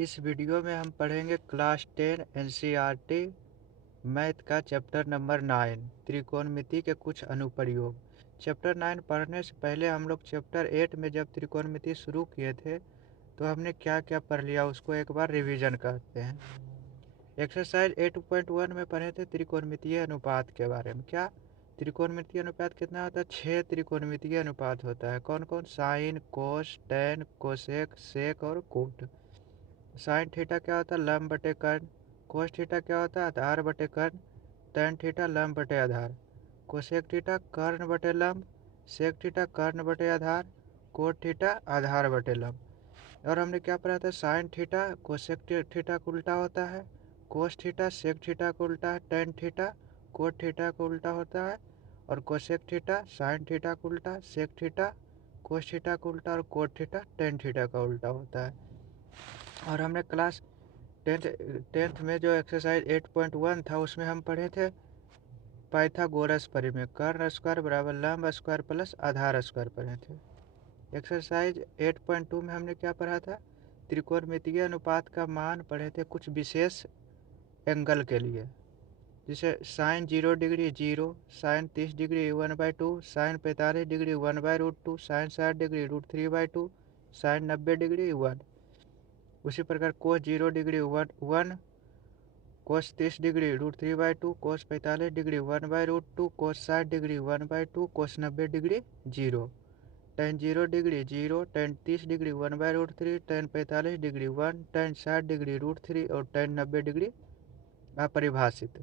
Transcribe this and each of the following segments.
इस वीडियो में हम पढ़ेंगे क्लास 10 एनसीईआरटी मैथ का चैप्टर नंबर 9 त्रिकोणमिति के कुछ अनुप्रयोग। चैप्टर 9 पढ़ने से पहले हम लोग चैप्टर 8 में जब त्रिकोणमिति शुरू किए थे तो हमने क्या क्या पढ़ लिया उसको एक बार रिवीजन करते हैं। एक्सरसाइज 8.1 में पढ़े थे त्रिकोणमितीय अनुपात के बारे में। क्या त्रिकोणमितीय अनुपात कितना होता है? 6 त्रिकोणमितीय अनुपात होता है। कौन कौन? साइन, कोस, टेन, कोसेक, सेक और कोट। साइन थीटा क्या होता है? लंब बटे कर्ण। कोस थीटा क्या होता है? आधार बटे कर्ण। टेन थीटा लंब बटे आधार। कोसेक थीटा कर्ण बटे लंब। सेक थीटा कर्ण बटे आधार। कोट थीटा आधार बटे लंब। और हमने क्या पढ़ा था? साइन थीटा कोसेक थीटा को उल्टा होता है। कोस थीटा सेक थीटा को उल्टा है। टेन थीटा कोट थीटा को उल्टा होता है। और कोसेक थीटा साइन थीटा को उल्टा, सेक थीटा कोस थीटा को उल्टा और कोट थीटा टेन थीटा का उल्टा होता है। और हमने क्लास टेंथ में जो एक्सरसाइज 8.1 था उसमें हम पढ़े थे पाइथागोरस परिमेय, कर्ण स्क्वायर बराबर लंब स्क्वायर प्लस आधार स्क्वायर पढ़े थे। एक्सरसाइज 8.2 में हमने क्या पढ़ा था? त्रिकोणमितीय अनुपात का मान पढ़े थे कुछ विशेष एंगल के लिए, जैसे sine 0 degree 0, sine 30 degree 1/2, sine 45 degree 1/√2, sine 60 degree √3/2, sine 90 degree 1। उसी प्रकार cos 0 degree 1, cos 30 degree √3/2, cos 45 degree 1/√2, cos 60 degree 1/2, cos 90 degree 0, tan 0 degree 0, tan 30 degree 1/√3, tan 45 degree 1, tan 60 degree √3 और टेन 90 डिग्री अपरिभाषित।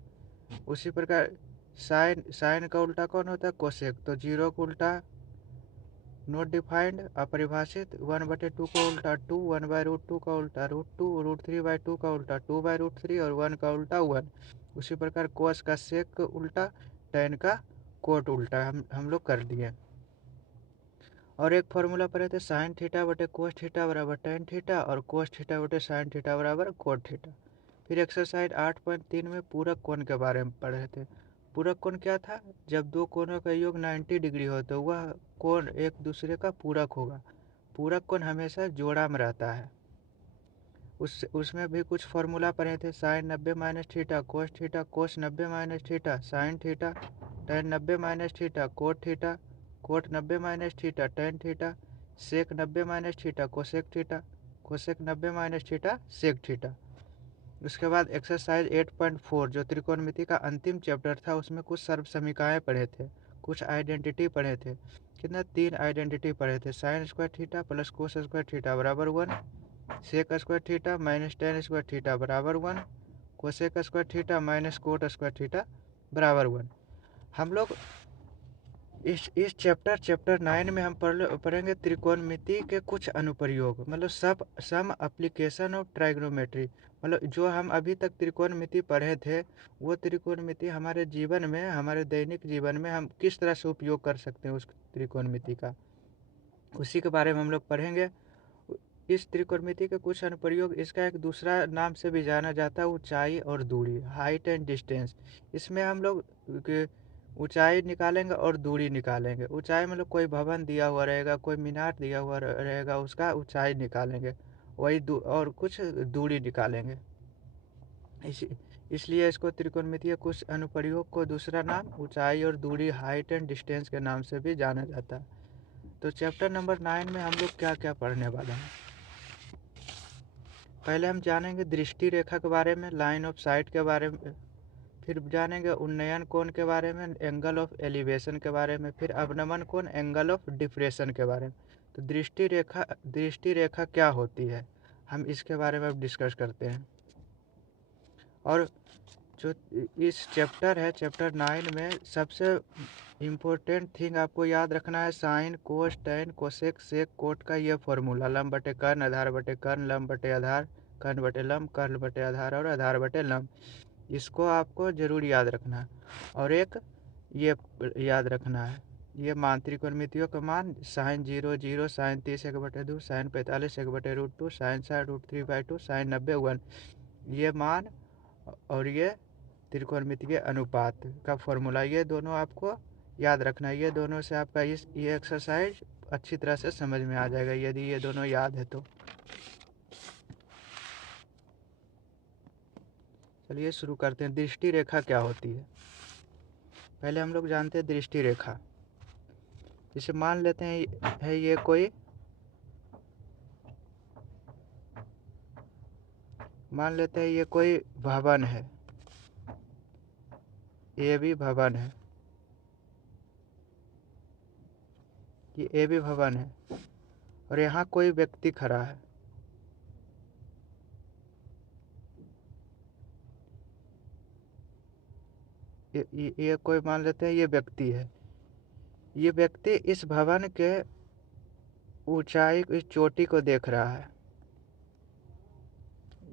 उसी प्रकार sign का उल्टा कौन होता है? कोसेक। तो 0 का उल्टा नोट डिफाइंड अपरिभाषित, 1/2 का उल्टा 2, 1/√2 का उल्टा √2, √3/2 का उल्टा 2/√3 और 1 का उल्टा 1। उसी प्रकार कोस का सेक उल्टा, टेन का कोट उल्टा हम लोग कर दिए। और एक फॉर्मूला पढ़े थे साइन थीटा बटे कोस थीटा बराबर टेन थीटा और कोस थीटा बटे साइन थीटा बराबर कोट थीटा। फिर एक्सरसाइज 8.3 में पूरक कोण के बारे में पढ़े थे। पूरक कोण क्या था? जब दो कोणों का योग 90 डिग्री हो तो वह कोण एक दूसरे का पूरक होगा। पूरक कोण हमेशा जोड़ा में रहता है। उसमें भी कुछ फॉर्मूला पढ़े थे। Sine 90 minus theta cos theta, cos 90 minus theta sine theta, tan 90 minus theta cot theta, cot 90 minus theta tan theta, sec 90 minus theta cosec theta, cosec 90 minus theta sec theta. उसके बाद exercise 8.4 जो त्रिकोणमिति का अंतिम chapter था उसमें कुछ सर्वसमीकाएँ पढ़े थे, कुछ आइडेंटिटी पढ़े थे। कितना? 3 आइडेंटिटी पढ़े थे। Sine square theta plus cos square theta बराबर 1, sec square theta minus tan square theta बराबर 1, cosec square theta minus cot square theta बराबर 1। हम लोग इस चैप्टर 9 में हम पढ़ेंगे त्रिकोणमिति के कुछ अनुप्रयोग, मतलब सम एप्लीकेशन ऑफ ट्राइगोनोमेट्री। मतलब जो हम अभी तक त्रिकोणमिति पढ़े थे वो त्रिकोणमिति हमारे जीवन में, हमारे दैनिक जीवन में हम किस तरह से उपयोग कर सकते हैं उस त्रिकोणमिति का, उसी के बारे में हम लोग पढ़ेंगे। इस त्रिकोणमिति के कुछ अनुप्रयोग, इसका एक दूसरा नाम से भी जाना जाता है ऊंचाई और दूरी, हाइट एंड डिस्टेंस। इसमें हम लोग ऊंचाई निकालेंगे और दूरी निकालेंगे। ऊंचाई मतलब कोई भवन दिया हुआ रहेगा, कोई मीनार दिया हुआ रहेगा, उसका ऊंचाई निकालेंगे, वही और कुछ दूरी निकालेंगे। इसलिए इसको त्रिकोणमितीय कुछ अनुप्रयोग को दूसरा नाम ऊंचाई और दूरी, हाइट एंड डिस्टेंस के नाम से भी जाना जाता है। तो चैप्टर नंबर 9 में हम लोग क्या क्या पढ़ने वाले हैं? पहले हम जानेंगे दृष्टि रेखा के बारे में, लाइन ऑफ साइट के बारे में। फिर जानेंगे उन्नयन कोण के बारे में, एंगल ऑफ एलिवेशन के बारे में। फिर अवनमन कोण, एंगल ऑफ डिप्रेशन के बारे में। तो दृष्टि रेखा क्या होती है, हम इसके बारे में अब डिस्कस करते हैं। और जो इस चैप्टर है, चैप्टर 9 में सबसे इम्पोर्टेंट थिंग आपको याद रखना है sine cos tan cosec sec cot का ये फॉर्मूला, लंब बटे कर्ण, आधार बटे कर्ण, लंब बटे आधार, कर्ण बटे लंब, कर्ण बटे आधार और आधार बटे लंब। इसको आपको जरूर याद रखना है। और एक ये याद रखना है, ये मान त्रिकोणमितियों का मान sine 0 0, sine 30 1/2, sine 45 1/√2, sine 60 √3/2, sine 90 1, ये मान और ये त्रिकोणमितीय अनुपात का फॉर्मूला, ये दोनों आपको याद रखना है। ये दोनों से आपका ये एक्सरसाइज अच्छी तरह से समझ में आ जाएगा यदि ये दोनों याद है तो। चलिए शुरू करते हैं। दृष्टि रेखा क्या होती है? पहले हम लोग जानते हैं दृष्टि रेखा। इसे मान लेते हैं है ये कोई, मान लेते हैं ये कोई भवन है, ये भी भवन है, ये भी भवन है, और यहाँ कोई व्यक्ति खड़ा है। ये कोई, मान लेते हैं ये व्यक्ति है। ये व्यक्ति इस भवन के ऊंचाई, इस चोटी को देख रहा है।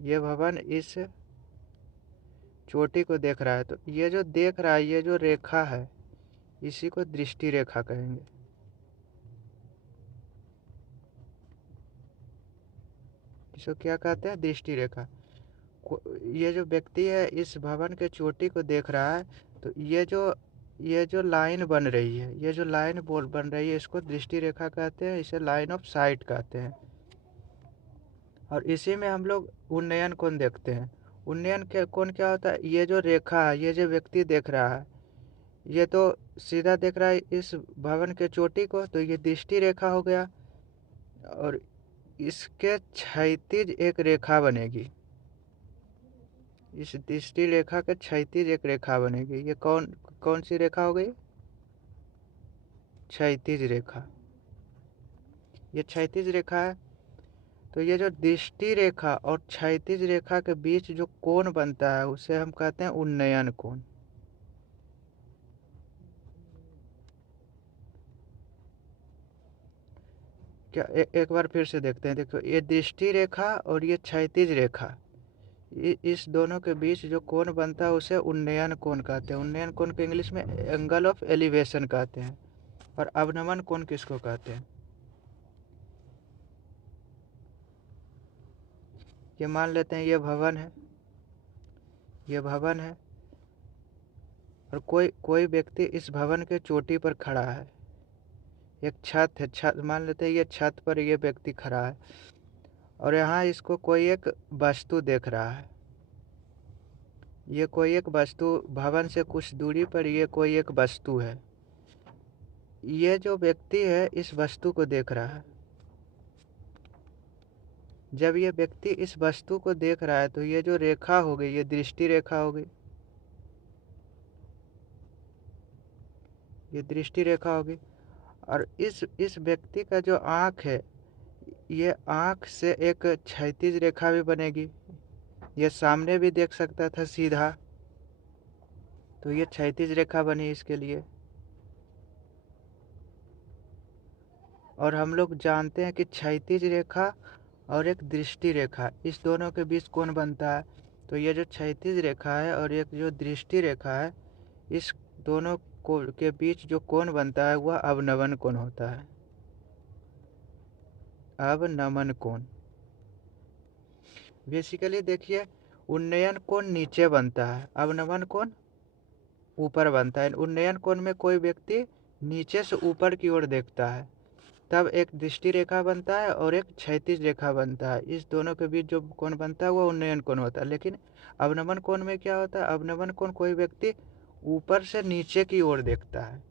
ये भवन इस चोटी को देख रहा है। तो ये जो देख रहा है, ये जो रेखा है, इसी को दृष्टि रेखा कहेंगे। इसको क्या कहते हैं? दृष्टि रेखा। ये जो व्यक्ति है इस भवन के चोटी को देख रहा है, तो ये जो लाइन बन रही है, ये जो लाइन बन रही है, इसको दृष्टि रेखा कहते हैं। इसे लाइन ऑफ साइट कहते हैं। और इसी में हम लोग उन्नयन कोण देखते हैं। उन्नयन के कोण क्या होता है? ये जो रेखा है, ये जो व्यक्ति देख रहा है, ये तो सीधा देख रहा है इस भवन के चोटी को, तो ये दृष्टि रेखा हो गया। और इसके क्षैतिज एक रेखा बनेगी। इस दृष्टि रेखा के क्षैतिज एक रेखा बनेगी। ये कौन सी रेखा हो गई? क्षैतिज रेखा। ये क्षैतिज रेखा है। तो ये जो दृष्टि रेखा और क्षैतिज रेखा के बीच जो कोण बनता है, उसे हम कहते हैं उन्नयन कोण। क्या एक बार फिर से देखते हैं। देखो, ये दृष्टि रेखा और ये क्षैतिज रेखा, इस दोनों के बीच जो कोण बनता है उसे उन्नयन कोण कहते हैं। उन्नयन कोण को इंग्लिश में एंगल ऑफ एलिवेशन कहते हैं। और अवनमन कोण किसको कहते हैं? ये मान लेते हैं ये भवन है, ये भवन है, और कोई व्यक्ति इस भवन के चोटी पर खड़ा है। एक छत है, छत मान लेते हैं, ये छत पर ये व्यक्ति खड़ा है, और यहाँ इसको कोई एक वस्तु देख रहा है। ये कोई एक वस्तु, भवन से कुछ दूरी पर ये कोई एक वस्तु है। ये जो व्यक्ति है इस वस्तु को देख रहा है। जब ये व्यक्ति इस वस्तु को देख रहा है, तो ये जो रेखा हो गई, ये दृष्टि रेखा हो गई। ये दृष्टि रेखा होगी। और इस व्यक्ति का जो आँख है, ये आँख से एक क्षैतिज रेखा भी बनेगी। ये सामने भी देख सकता था सीधा, तो ये क्षैतिज रेखा बनी इसके लिए। और हम लोग जानते हैं कि क्षैतिज रेखा और एक दृष्टि रेखा, इस दोनों के बीच कोण बनता है। तो ये जो क्षैतिज रेखा है और एक जो दृष्टि रेखा है, इस दोनों के बीच जो कोण बनता है वह अवनमन कोण होता है। अवनमन कोण। बेसिकली देखिए, उन्नयन कोण नीचे बनता है, अवनमन कोण ऊपर बनता है। उन्नयन कोण में कोई व्यक्ति नीचे से ऊपर की ओर देखता है, तब एक दृष्टि रेखा बनता है और एक क्षैतिज रेखा बनता है। इस दोनों के बीच जो कोण बनता है वो उन्नयन कोण होता है। लेकिन अवनमन कोण में क्या होता है? अवनमन कोण कोई व्यक्ति ऊपर से नीचे की ओर देखता है।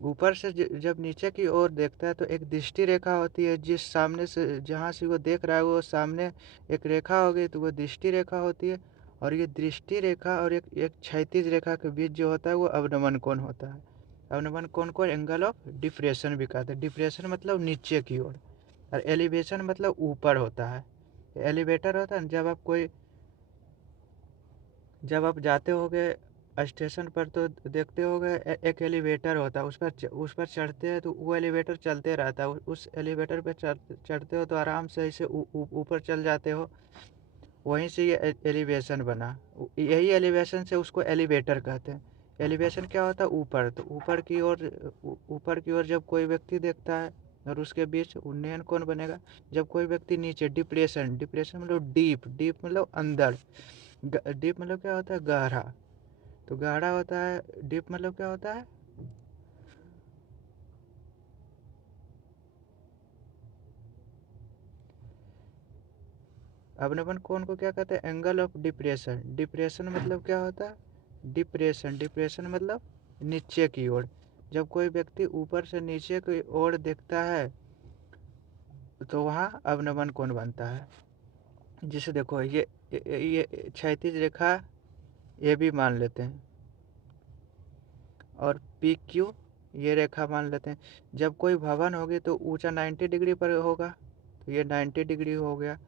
ऊपर से जब नीचे की ओर देखता है, तो एक दृष्टि रेखा होती है, जिस सामने से, जहाँ से वो देख रहा है, वो सामने एक रेखा हो गई, तो वो दृष्टि रेखा होती है। और ये दृष्टि रेखा और एक क्षैतिज रेखा के बीच जो होता है वो अवनमन कोण होता है। अवनमन कोण को एंगल ऑफ डिप्रेशन भी कहते हैं। डिप्रेशन मतलब नीचे की ओर, और एलिवेशन मतलब ऊपर होता है। एलिवेटर होता है ना, जब आप जाते होगे स्टेशन पर, तो देखते होगे एक एलिवेटर होता है, उस पर चढ़ते हैं तो वो एलिवेटर चलते रहता है। उस एलिवेटर पर चढ़ते हो तो आराम से ऐसे ऊपर चल जाते हो। वहीं से ये एलिवेशन बना। यही एलिवेशन से उसको एलिवेटर कहते हैं। एलिवेशन क्या होता है? ऊपर। तो ऊपर की ओर जब कोई व्यक्ति देखता है, और उसके बीच उन्नयन कोण बनेगा। जब कोई व्यक्ति नीचे, डिप्रेशन, डिप्रेशन मतलब डीप, डीप मतलब अंदर, डीप मतलब क्या होता है? गहरा। तो गहरा होता है। डीप मतलब क्या होता है? अवनमन कोण को क्या कहते हैं? Angle of depression. डिप्रेशन मतलब क्या होता है? डिप्रेशन, डिप्रेशन मतलब नीचे की ओर। जब कोई व्यक्ति ऊपर से नीचे की ओर देखता है तो वहाँ अवनमन कोण बनता है। जिसे देखो ये क्षैतिज रेखा ये भी मान लेते हैं, और पी क्यू ये रेखा मान लेते हैं। जब कोई भवन होगी तो ऊंचा 90 डिग्री पर होगा, तो ये 90 डिग्री हो गया।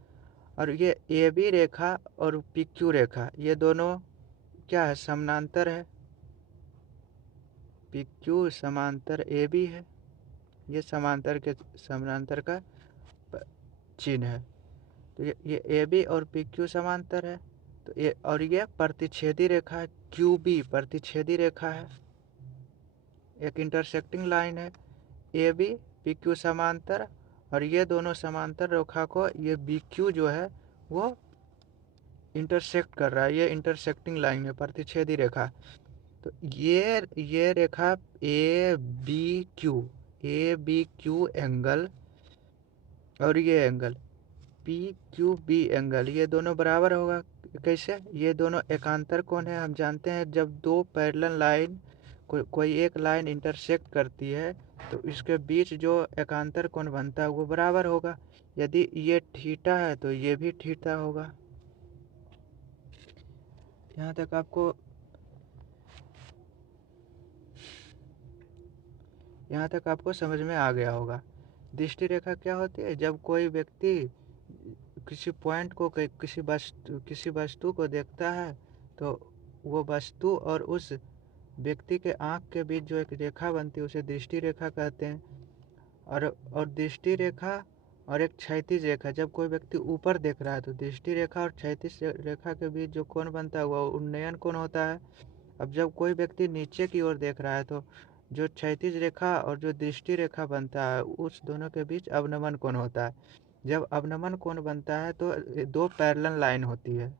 और ये ए बी रेखा और पी क्यू रेखा ये दोनों क्या है? समानांतर है। पी क्यू समांतर ए बी है, ये समांतर का चिन्ह है। तो ये ए बी और पी क्यू समांतर है। तो ये और ये प्रतिच्छेदी रेखा है, क्यू बी प्रतिच्छेदी रेखा है, एक इंटरसेक्टिंग लाइन है। ए बी पी क्यू समांतर, और ये दोनों समांतर रेखा को ये बी क्यू जो है वो इंटरसेक्ट कर रहा है, ये इंटरसेक्टिंग लाइन है, प्रतिच्छेदी रेखा। तो ये रेखा ए बी क्यू एंगल और ये angle P Q B angle ये दोनों बराबर होगा। कैसे? ये दोनों एकांतर कोण है। हम जानते हैं जब दो पैरेलल लाइन कोई एक लाइन इंटरसेक्ट करती है तो इसके बीच जो एकांतर कोण बनता है वो बराबर होगा। यदि ये थीटा है तो ये भी थीटा होगा। यहाँ तक आपको समझ में आ गया होगा। दृष्टि रेखा क्या होती है? जब कोई व्यक्ति किसी पॉइंट को किसी वस्तु को देखता है तो वो वस्तु और उस व्यक्ति के आँख के बीच जो एक रेखा बनती है उसे दृष्टि रेखा कहते हैं। और दृष्टि रेखा और एक क्षैतिज रेखा, जब कोई व्यक्ति ऊपर देख रहा है तो दृष्टि रेखा और क्षैतिज रेखा के बीच जो कोण बनता है वो उन्नयन कोण होता है। अब जब कोई व्यक्ति नीचे की ओर देख रहा है तो जो क्षैतिज रेखा और जो दृष्टि रेखा बनता है उस दोनों के बीच अवनमन कोण होता है। जब अवनमन कोण बनता है तो दो पैरेलल लाइन होती है।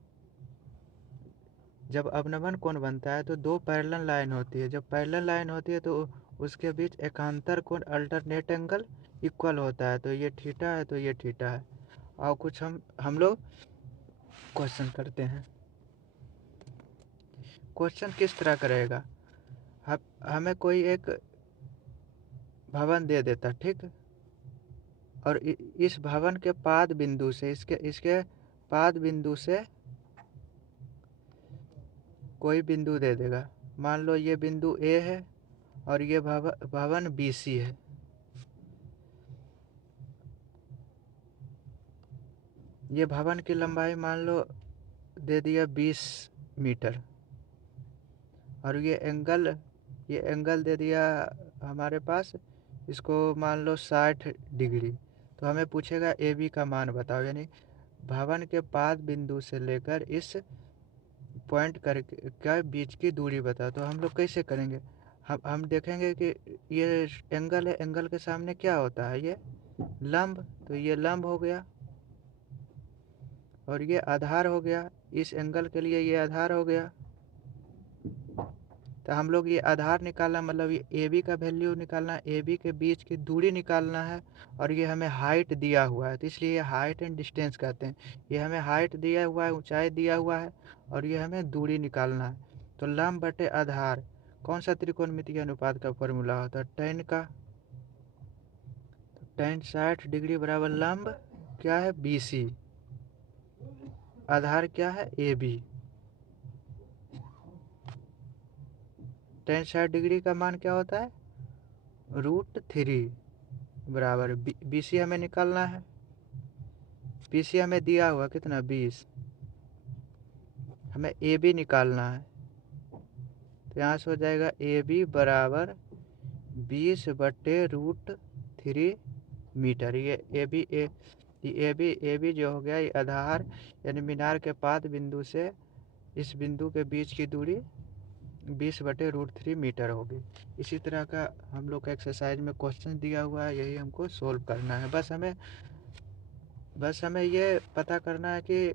जब अवनमन कोण बनता है तो दो पैरेलल लाइन होती है। जब पैरेलल लाइन होती है तो उसके बीच एकांतर कोण अल्टरनेट एंगल इक्वल होता है। तो ये थीटा है तो ये थीटा है। और कुछ हम लोग क्वेश्चन करते हैं। क्वेश्चन किस तरह करेगा? हमें कोई एक भवन दे देता, ठीक। और इस भवन के पाद बिंदु से इसके पाद बिंदु से कोई बिंदु दे देगा। मान लो ये बिंदु ए है और ये भवन बी सी है। ये भवन की लंबाई मान लो दे दिया 20 मीटर, और ये एंगल दे दिया हमारे पास, इसको मान लो 60 डिग्री। तो हमें पूछेगा ए बी का मान बताओ, यानी भवन के पाद बिंदु से लेकर इस पॉइंट का बीच की दूरी बताओ। तो हम लोग कैसे करेंगे? हम देखेंगे कि ये एंगल है, एंगल के सामने क्या होता है? ये लंब। तो ये लंब हो गया और ये आधार हो गया। इस एंगल के लिए ये आधार हो गया। तो हम लोग ये आधार निकालना मतलब ये ए बी का वैल्यू निकालना है, ए बी के बीच की दूरी निकालना है। और ये हमें हाइट दिया हुआ है तो इसलिए ये हाइट एंड डिस्टेंस कहते हैं। ये हमें हाइट दिया हुआ है, ऊंचाई दिया हुआ है, और ये हमें दूरी निकालना है। तो लंब बटे आधार कौन सा त्रिकोणमितीय अनुपात का फॉर्मूला होता है? tan का। तो tan 60 डिग्री बराबर लंब क्या है? BC, आधार क्या है? AB। tan 60 डिग्री का मान क्या होता है? √3 बराबर BC हमें निकालना है। BC हमें दिया हुआ कितना? 20। हमें AB निकालना है। तो यहाँ से हो जाएगा AB बराबर 20 बटे √3 मीटर। ये AB जो हो गया ये आधार यानी मीनार के पाद बिंदु से इस बिंदु के बीच की दूरी 20 बटे √3 मीटर होगी। इसी तरह का हम लोग का एक्सरसाइज में क्वेश्चन दिया हुआ है, यही हमको सोल्व करना है। बस हमें ये पता करना है कि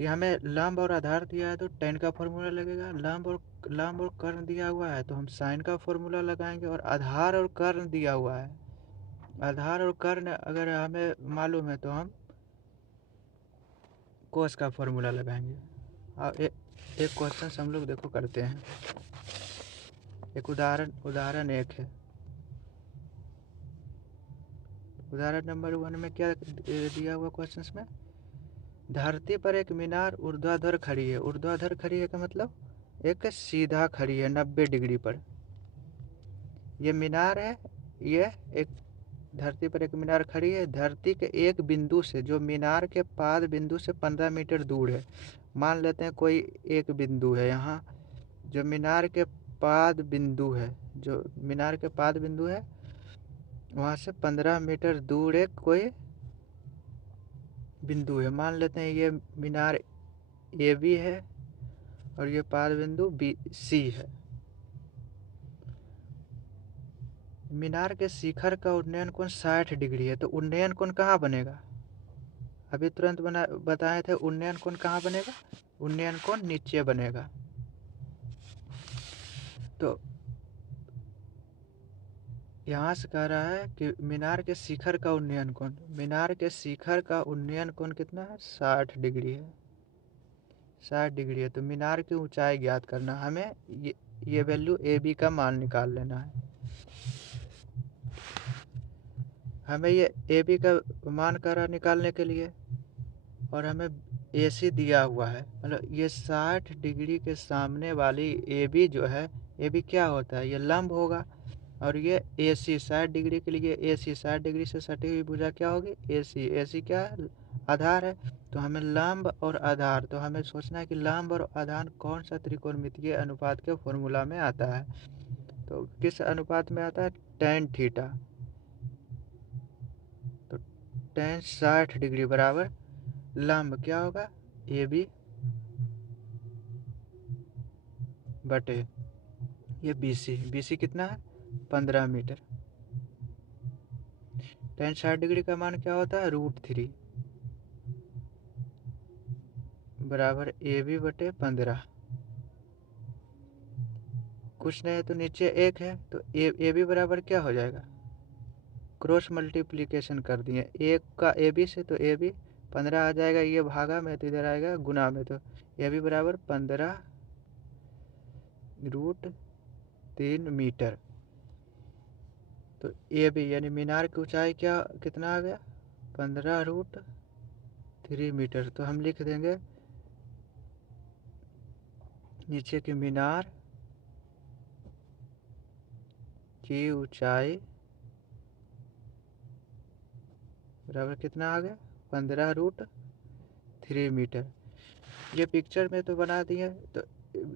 हमें लंब और आधार दिया है तो tan का फॉर्मूला लगेगा। लंब और कर्ण दिया हुआ है तो हम sin का फॉर्मूला लगाएंगे। और आधार और कर्ण दिया हुआ है, आधार और कर्ण अगर हमें मालूम है तो हम कोस का फॉर्मूला लगाएंगे। और एक क्वेश्चन हम लोग देखो करते हैं। एक उदाहरण एक है। उदाहरण नंबर 1 में क्या दिया हुआ क्वेश्चन में, धरती पर एक मीनार ऊर्ध्वाधर खड़ी है। ऊर्ध्वाधर खड़ी है का मतलब एक सीधा खड़ी है 90 डिग्री पर। ये मीनार है, ये एक धरती पर एक मीनार खड़ी है। धरती के एक बिंदु से, जो मीनार के पाद बिंदु से 15 मीटर दूर है। मान लेते हैं कोई एक बिंदु है यहाँ, जो मीनार के पाद बिंदु है, जो मीनार के पाद बिंदु है वहाँ से 15 मीटर दूर एक कोई बिंदु है। मान लेते हैं ये मीनार ए बी है और ये पाद बिंदु बी सी है। मीनार के शिखर का उन्नयन कोण 60 डिग्री है। तो उन्नयन कोण कहाँ बनेगा, अभी तुरंत बताए थे। उन्नयन कोण कहाँ बनेगा, उन्नयन कोण नीचे बनेगा। तो यहाँ से कह रहा है कि मीनार के शिखर का उन्नयन कोण, मीनार के शिखर का उन्नयन कोण कितना है, 60 डिग्री है। 60 डिग्री है। तो मीनार की ऊंचाई ज्ञात करना, हमें ये वैल्यू ए बी का मान निकाल लेना है। हमें ये ए बी का मान करा निकालने के लिए, और हमें ए सी दिया हुआ है। मतलब ये 60 डिग्री के सामने वाली ए बी जो है, ए बी क्या होता है, ये लंब होगा। और ये ए सी 60 डिग्री के लिए, ए सी 60 डिग्री से सटी हुई भुजा क्या होगी, ए सी। ए सी क्या है, आधार है। तो हमें लंब और आधार, तो हमें सोचना है कि लंब और आधार कौन सा त्रिकोणमितीय अनुपात के फॉर्मूला में आता है। तो किस अनुपात में आता है, tan थीटा। तो tan 60 डिग्री बराबर लंब क्या होगा, ए बी बटे ये बी सी। बी सी कितना है, 15 मीटर। tan 60 डिग्री का मान क्या होता है, √3 बराबर ए बी बटे 15। कुछ नहीं है तो नीचे एक है, तो ए बी बराबर क्या हो जाएगा, क्रॉस मल्टीप्लिकेशन कर दिए एक का ए बी से, तो ए बी 15 आ जाएगा। ये भागा में तो इधर आएगा गुना में, तो ए बी बराबर 15 √3 मीटर। तो ए बी यानी मीनार की ऊंचाई क्या कितना आ गया, 15 √3 मीटर। तो हम लिख देंगे नीचे की मीनार की ऊंचाई बराबर कितना आ गया, 15 √3 मीटर। ये पिक्चर में तो बना दिए, तो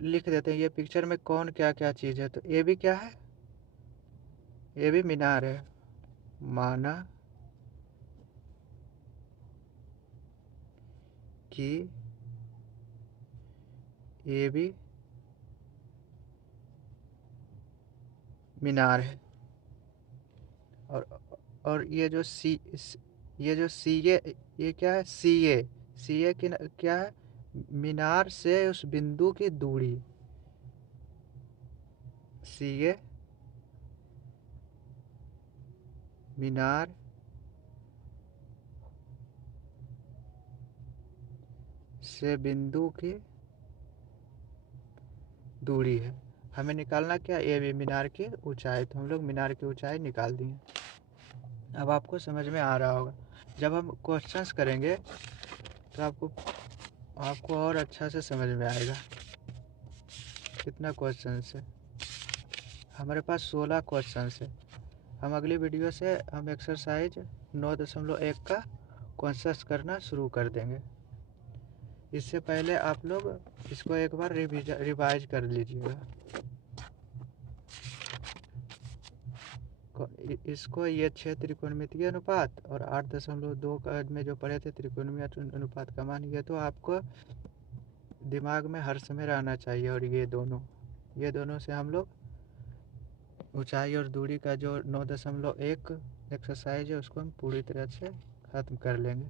लिख देते हैं ये पिक्चर में कौन क्या क्या चीज़ है। तो ए भी क्या है, ए भी मीनार है। माना कि ए भी मीनार है। और ये जो सी ए, ये क्या है, सी ए की क्या है, मीनार से उस बिंदु की दूरी। सी ए मीनार से बिंदु की दूरी है। हमें निकालना क्या, ए बी मीनार की ऊंचाई। तो हम लोग मीनार की ऊंचाई निकाल दिए। अब आपको समझ में आ रहा होगा। जब हम क्वेश्चंस करेंगे तो आपको और अच्छा से समझ में आएगा। कितना क्वेश्चन है हमारे पास, 16 क्वेश्चन है। हम अगली वीडियो से हम एक्सरसाइज 9.1 का क्वेश्चंस करना शुरू कर देंगे। इससे पहले आप लोग इसको एक बार रिवाइज कर लीजिएगा। इसको ये 6 त्रिकोणमितीय अनुपात और 8.2 में जो पढ़े थे त्रिकोणमितीय अनुपात का मान, ये तो आपको दिमाग में हर समय रहना चाहिए। और ये दोनों से हम लोग ऊंचाई और दूरी का जो 9.1 एक्सरसाइज है उसको हम पूरी तरह से ख़त्म कर लेंगे।